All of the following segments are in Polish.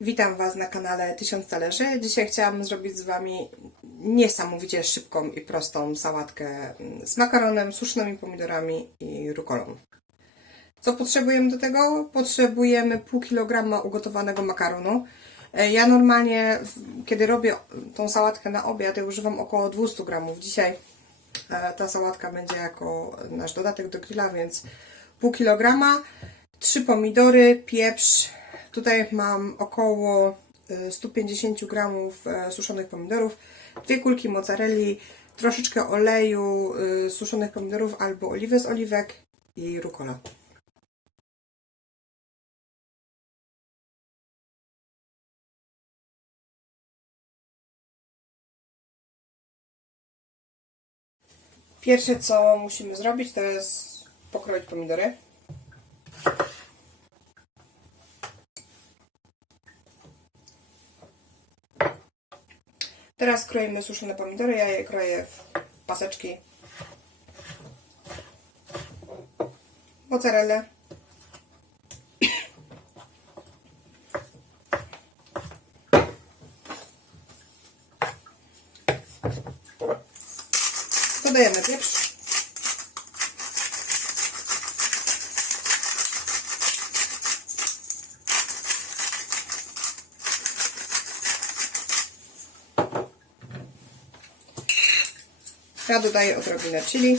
Witam Was na kanale 1000 talerzy. Dzisiaj chciałam zrobić z Wami niesamowicie szybką i prostą sałatkę mm, z makaronem, suszonymi pomidorami i rukolą. Co potrzebujemy do tego? Potrzebujemy pół kilograma ugotowanego makaronu. E, Ja normalnie, kiedy robię tą sałatkę na obiad, ja używam około 200 gramów. Dzisiaj e, ta sałatka będzie jako nasz dodatek do grilla, więc pół kilograma, trzy pomidory, pieprz. Tutaj mam około y, 150 gramów e, suszonych pomidorów, dwie kulki mozzarelli, troszeczkę oleju y, suszonych pomidorów albo oliwy z oliwek i rukola. Pierwsze co musimy zrobić to jest pokroić pomidory. Teraz kroimy suszone pomidory. Ja je kroję w paseczki. Mozzarellę. Dodajemy pieprz. Ja dodaję odrobinę chili.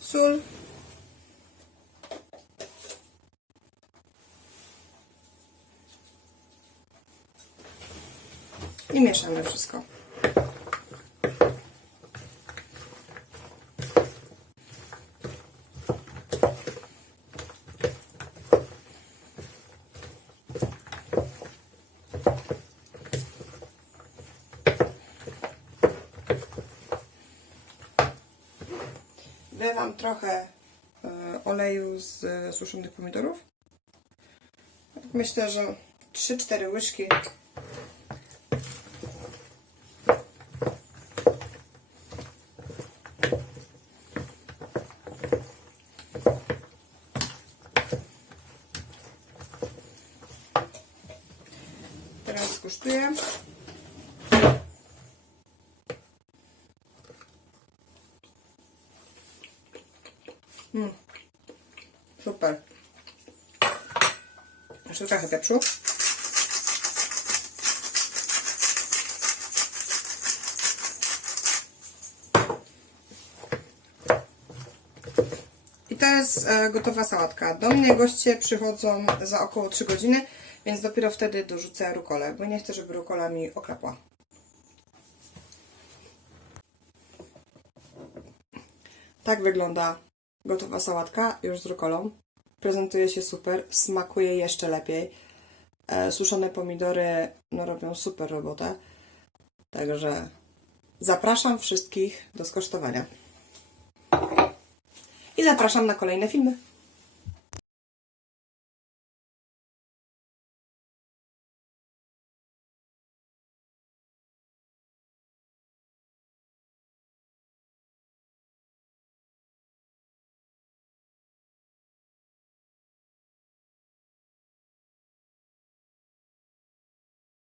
Sól. I mieszamy wszystko. Wlewam trochę e, oleju z e, suszonych pomidorów. Myślę, że 3-4 łyżki. Teraz. Super. Jeszcze trochę pieprzu. I to jest e, gotowa sałatka. Do mnie goście przychodzą za około 3 godziny, więc dopiero wtedy dorzucę rukolę, bo nie chcę, żeby rukola mi oklapła. Tak wygląda gotowa sałatka już z rukolą. Prezentuje się super, smakuje jeszcze lepiej. E, suszone pomidory no, robią super robotę. Także zapraszam wszystkich do skosztowania. I zapraszam na kolejne filmy.